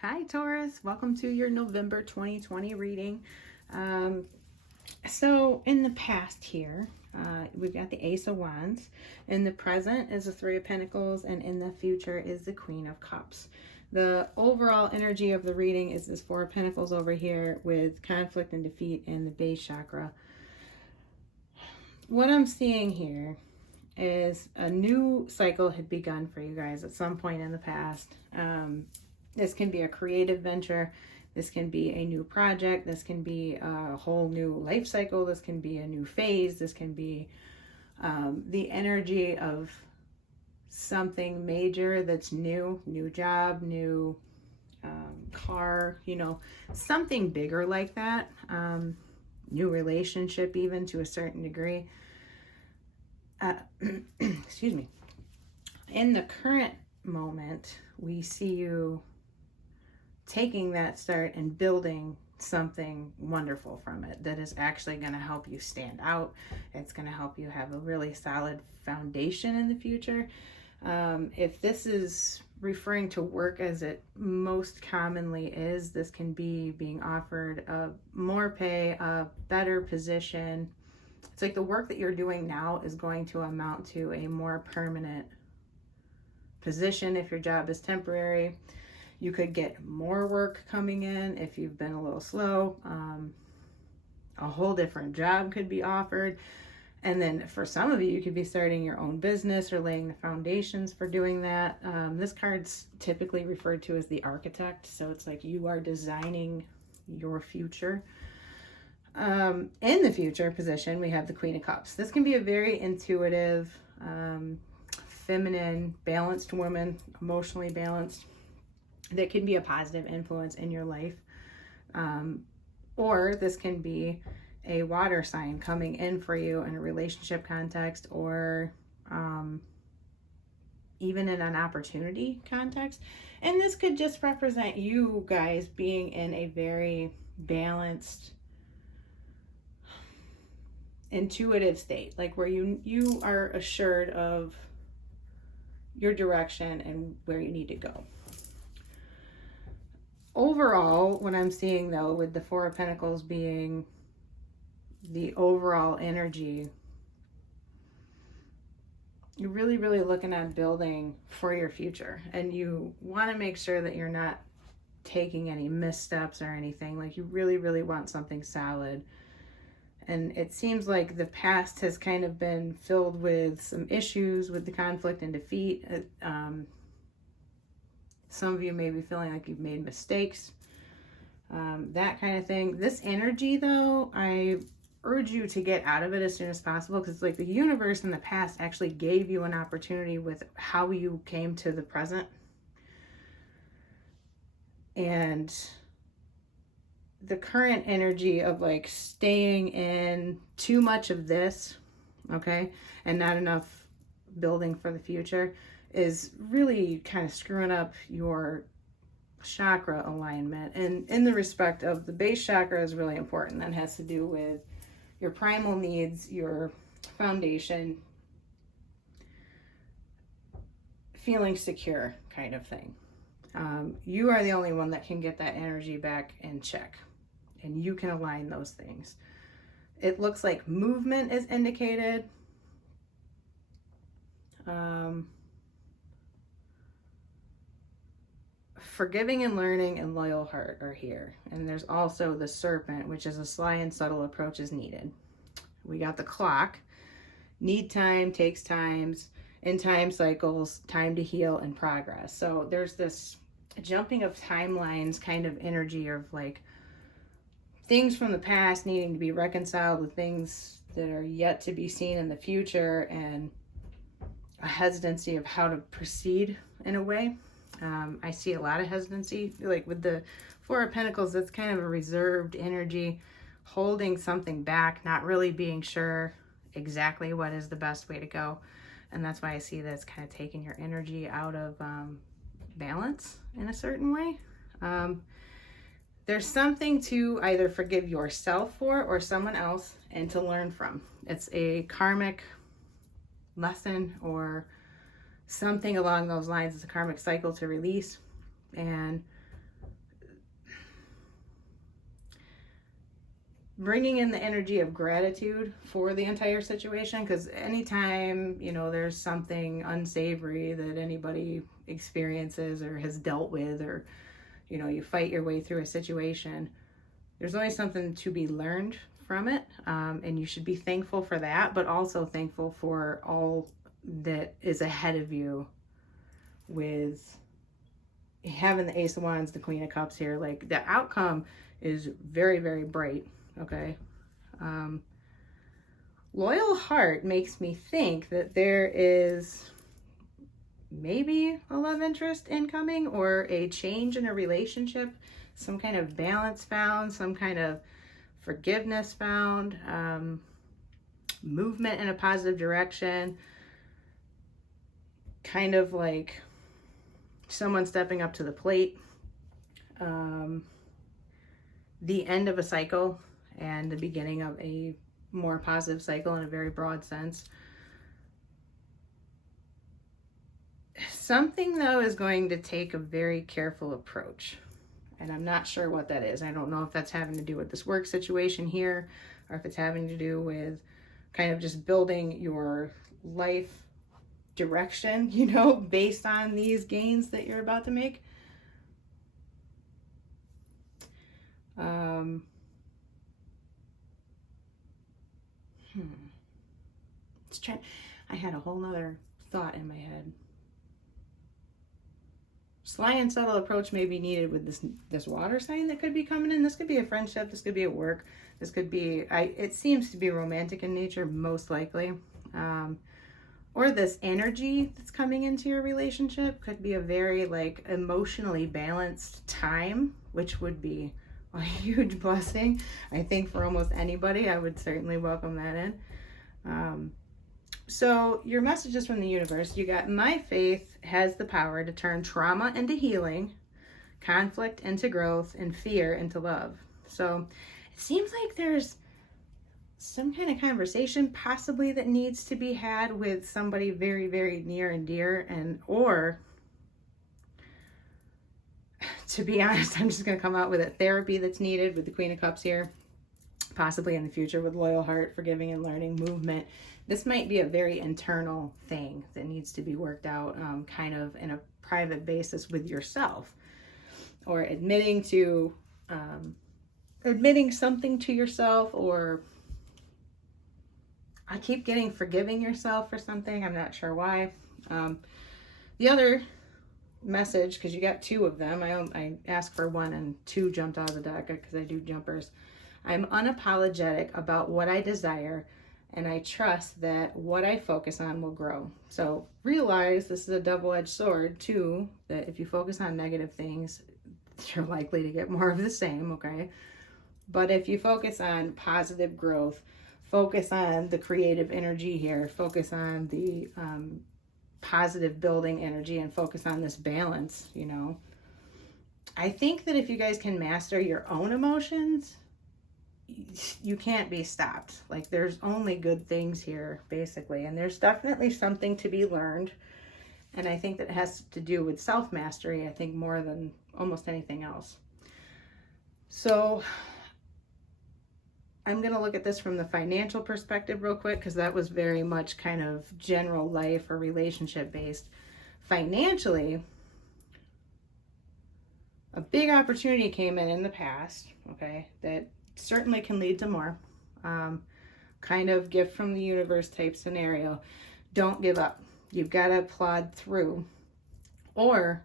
Hi Taurus, welcome to your November 2020 reading. So in the past here, we've got the Ace of Wands. In the present is the Three of Pentacles, and in the future is the Queen of Cups. The overall energy of the reading is this Four of Pentacles over here with conflict and defeat in the base chakra. What I'm seeing here is a new cycle had begun for you guys at some point in the past. This can be a creative venture. This can be a new project. This can be a whole new life cycle. This can be a new phase. This can be the energy of something major that's new job, new car, something bigger like that. New relationship, even to a certain degree. Excuse me. In the current moment, we see you taking that start and building something wonderful from it that is actually going to help you stand out. It's going to help you have a really solid foundation in the future. If this is referring to work as it most commonly is, this can be being offered more pay, a better position. It's like the work that you're doing now is going to amount to a more permanent position if your job is temporary. You could get more work coming in if you've been a little slow. A whole different job could be offered. And then for some of you, you could be starting your own business or laying the foundations for doing that. This card's typically referred to as the architect. So it's like you are designing your future. In the future position, we have the Queen of Cups. This can be a very intuitive, feminine, balanced woman, emotionally balanced, that can be a positive influence in your life. Or this can be a water sign coming in for you in a relationship context, or even in an opportunity context. And this could just represent you guys being in a very balanced, intuitive state, like where you are assured of your direction and where you need to go. Overall, what I'm seeing though, with the Four of Pentacles being the overall energy, you're really looking at building for your future, and you want to make sure that you're not taking any missteps or anything. Like you really want something solid. And it seems like the past has kind of been filled with some issues with the conflict and defeat. Some of you may be feeling like you've made mistakes, that kind of thing. This energy, though, I urge you to get out of it as soon as possible, because like the universe in the past actually gave you an opportunity with how you came to the present. And the current energy of like staying in too much of this, okay, and not enough building for the future is really kind of screwing up your chakra alignment. And in the respect of the base chakra is really important. That has to do with your primal needs, your foundation, feeling secure kind of thing. You are the only one that can get that energy back in check, and you can align those things. It looks like movement is indicated. Forgiving and learning and loyal heart are here. And there's also the serpent, which is a sly and subtle approach is needed. We got the clock. Need time, takes times, in time cycles, time to heal and progress. So there's this jumping of timelines kind of energy of like things from the past needing to be reconciled with things that are yet to be seen in the future, and a hesitancy of how to proceed in a way. I see a lot of hesitancy, like with the Four of Pentacles. That's kind of a reserved energy, holding something back, not really being sure exactly what is the best way to go. And that's why I see that's kind of taking your energy out of balance in a certain way. There's something to either forgive yourself for or someone else and to learn from. It's a karmic lesson or something along those lines. It's a karmic cycle to release. And bringing in the energy of gratitude for the entire situation, because anytime, you know, there's something unsavory that anybody experiences or has dealt with, or, you know, you fight your way through a situation, there's always something to be learned from it, and you should be thankful for that, but also thankful for all that is ahead of you with having the Ace of Wands, the Queen of Cups here. Like, the outcome is very, very bright, okay? Loyal heart makes me think that there is maybe a love interest incoming, or a change in a relationship, some kind of balance found, some kind of forgiveness found, movement in a positive direction, kind of like someone stepping up to the plate, the end of a cycle and the beginning of a more positive cycle in a very broad sense. Something, though, is going to take a very careful approach, and I'm not sure what that is. I don't know if that's having to do with this work situation here, or if it's having to do with kind of just building your life direction, you know, based on these gains that you're about to make. I had a whole nother thought in my head. Sly and subtle approach may be needed with this water sign that could be coming in. This could be a friendship. This could be at work. This could be, it seems to be romantic in nature, most likely. Or this energy that's coming into your relationship could be a very, like, emotionally balanced time, which would be a huge blessing. I think for almost anybody, I would certainly welcome that in. So your messages from the universe, you got: my faith has the power to turn trauma into healing, conflict into growth, and fear into love. So it seems like there's some kind of conversation possibly that needs to be had with somebody very, very near and dear, and, or, to be honest, I'm just going to come out with it, therapy that's needed with the Queen of Cups here, possibly in the future with loyal heart, forgiving and learning, movement. This might be a very internal thing that needs to be worked out, kind of in a private basis with yourself, or admitting something to yourself, or I keep getting forgiving yourself for something. I'm not sure why. The other message, because you got two of them, I asked for one and two jumped out of the deck because I do jumpers. I'm unapologetic about what I desire, and I trust that what I focus on will grow. So realize this is a double-edged sword too, that if you focus on negative things, you're likely to get more of the same, okay? But if you focus on positive growth, focus on the creative energy here, focus on the positive building energy, and focus on this balance, you know. I think that if you guys can master your own emotions, you can't be stopped. Like, there's only good things here, basically. And there's definitely something to be learned. And I think that has to do with self-mastery, I think, more than almost anything else. So I'm going to look at this from the financial perspective real quick, because that was very much kind of general life or relationship based. Financially, a big opportunity came in the past, okay, that certainly can lead to more. Kind of gift from the universe type scenario. Don't give up. You've got to plod through, or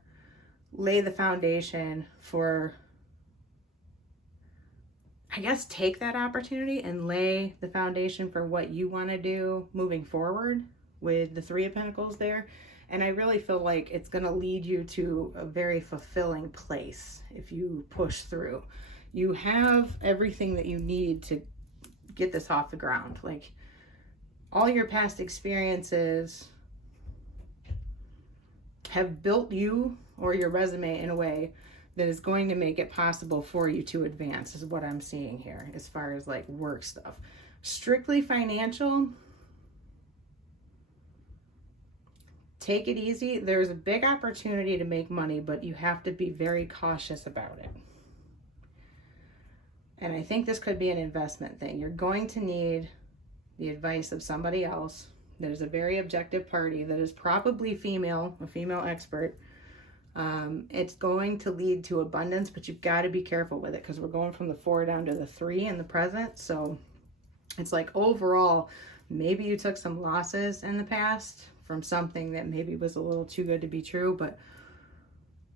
lay the foundation for, I guess, take that opportunity and lay the foundation for what you want to do moving forward with the Three of Pentacles there. And I really feel like it's going to lead you to a very fulfilling place if you push through. You have everything that you need to get this off the ground. Like, all your past experiences have built you or your resume in a way that is going to make it possible for you to advance, is what I'm seeing here as far as like work stuff. Strictly financial, take it easy. There's a big opportunity to make money, but you have to be very cautious about it. And I think this could be an investment thing. You're going to need the advice of somebody else that is a very objective party, that is probably female, a female expert. It's going to lead to abundance, but you've got to be careful with it because we're going from the 4 down to the 3 in the present. So it's like overall, maybe you took some losses in the past from something that maybe was a little too good to be true, but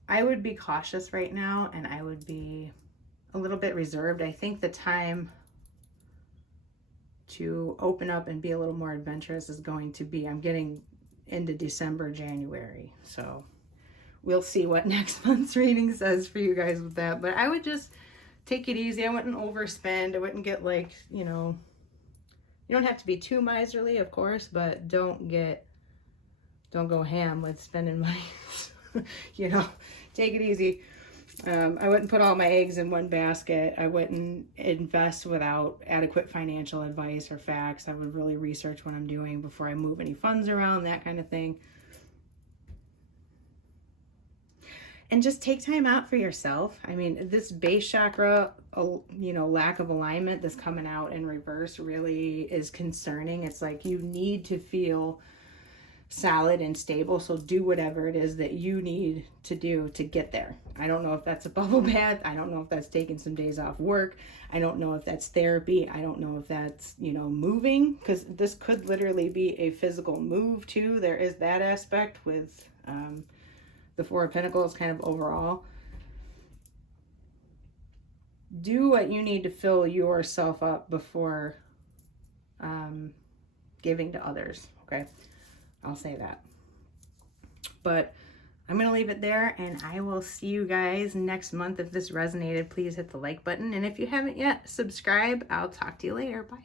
I would be cautious right now, and I would be a little bit reserved. I think the time to open up and be a little more adventurous is going to be, I'm getting into December, January. So we'll see what next month's reading says for you guys with that. But I would just take it easy. I wouldn't overspend. I wouldn't get like, you know, you don't have to be too miserly, of course, but don't go ham with spending money. You know, take it easy. I wouldn't put all my eggs in one basket. I wouldn't invest without adequate financial advice or facts. I would really research what I'm doing before I move any funds around, that kind of thing. And just take time out for yourself. I mean, this base chakra, you know, lack of alignment that's coming out in reverse really is concerning. It's like you need to feel solid and stable, so do whatever it is that you need to do to get there. I don't know if that's a bubble bath. I don't know if that's taking some days off work. I don't know if that's therapy. I don't know if that's, you know, moving, because this could literally be a physical move too. There is that aspect with the 4 of Pentacles kind of overall. Do what you need to fill yourself up before giving to others, okay? I'll say that. But I'm going to leave it there, and I will see you guys next month. If this resonated, please hit the like button. And if you haven't yet, subscribe. I'll talk to you later. Bye.